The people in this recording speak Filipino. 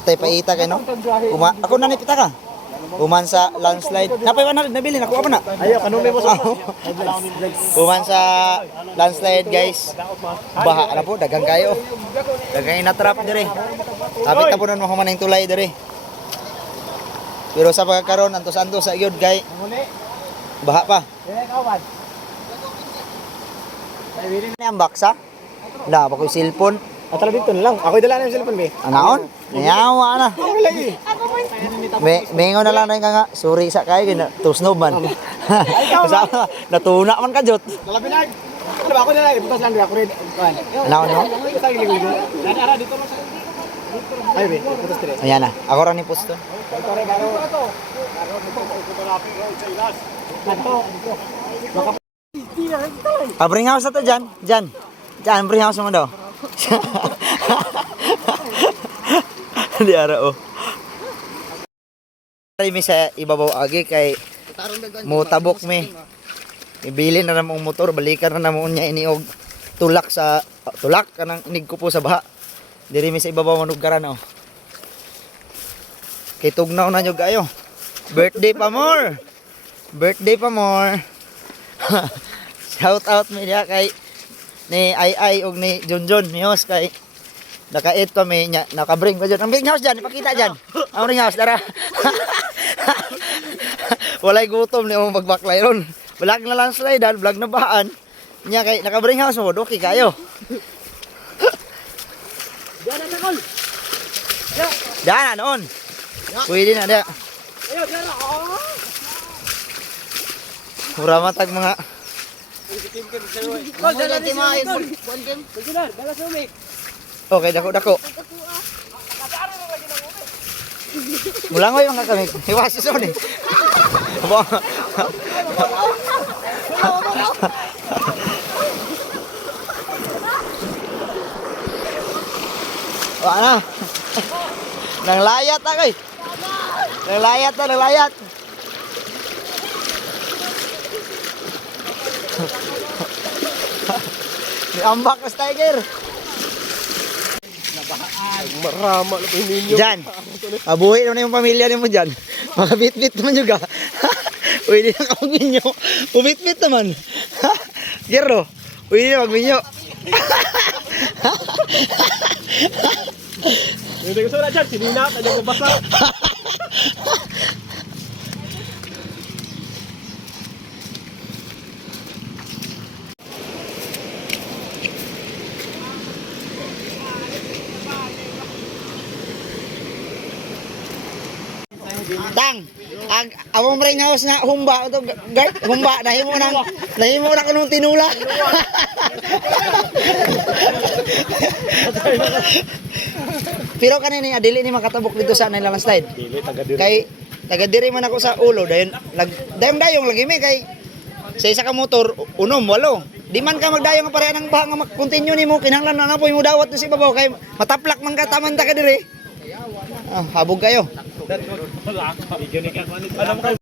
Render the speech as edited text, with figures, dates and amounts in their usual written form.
Tay paita kay no. Ako na ni pita ka. Uman sa landslide. Napay na nabili na kuha pa na. Ayo kanunay mo sa. Uman sa landslide guys. Baha na po dagang kayo. Dagang inatrap dire. Kapit na po nun mahumaning tulay dire. Pero sa pagkakaroon antos-antos sa gyud kay baha pa. Ni ang baksa? Da ba ko cellphone? Atala dito na lang. Ako dala na yung cellphone be. Anaon? Nyawa na. Ako lagi. Mengo na lang na nga. Sorry sa kay tusnob man. Kasama natuna man ka jot. Nalabinag. Ano ba ako na lang ibutas lang ako rin. Anaon mo? Ara dito mo sa. Ay be, ibutas dire. Ayan na. Ako ra ni posto. Bring house na to dyan. Dyan, bring house mo daw. Di ara oh. Mi sa ibabaw agi kay mutabok mi. Ibili na namong motor, balikan na namon niya iniog tulak kanang inig ko po sa baha. Diri mi sa ibabaw manugaran oh. Kay tugnaw na nyo kayo. Birthday pa more. Shout out mi diha kay ni Ai og ni Junjun mihos kay naka-eat kami nya naka-bring ko dyan. Ang bring house dyan, ipakita dyan. Ang bring house, dara. Walay gutom ni mong magbaklay ron. Vlog na lang slide, vlog na bahaan. Nya kay naka-bring house mo, okay kayo. Diyan na kol. Diyan na noon. Pwede na dia. Ayo diyan na. Mura matag mga Kol dala ni mo. Sige na, dala sa umi. okay, dako. Mulangoy mga kami. Hiwasos mo ni. Wala. Nang layat na kay. Nang layat. Ni ambak ka tiger. Marama na po ninyo. Diyan. Abuhay naman yung pamilya mo dyan. Mga bit-bit naman juga. Pwede na kamagminyo. Ubit-bit naman. Gero. Pwede na magminyo. Hindi ko sura dyan. Sinina. Kanya ko basa. Tang, ang among ring house na humba to guard, humba nahimo na kanong tinula. Pero kanini adili ni makatabok dito sa nilang slide. Dili taga diri. Kay taga diri man ako sa ulo dayon dayong lagi mi kay sa isa ka motor unom walo. Di man ka magdayong pareha nang baha nga mag-continue nimo kinahanglan na po mo dawat na si babaw kay mataplak man ka taman ta ka diri. Ah, habog kayo. Wala ka. Igani ka. Alam ka.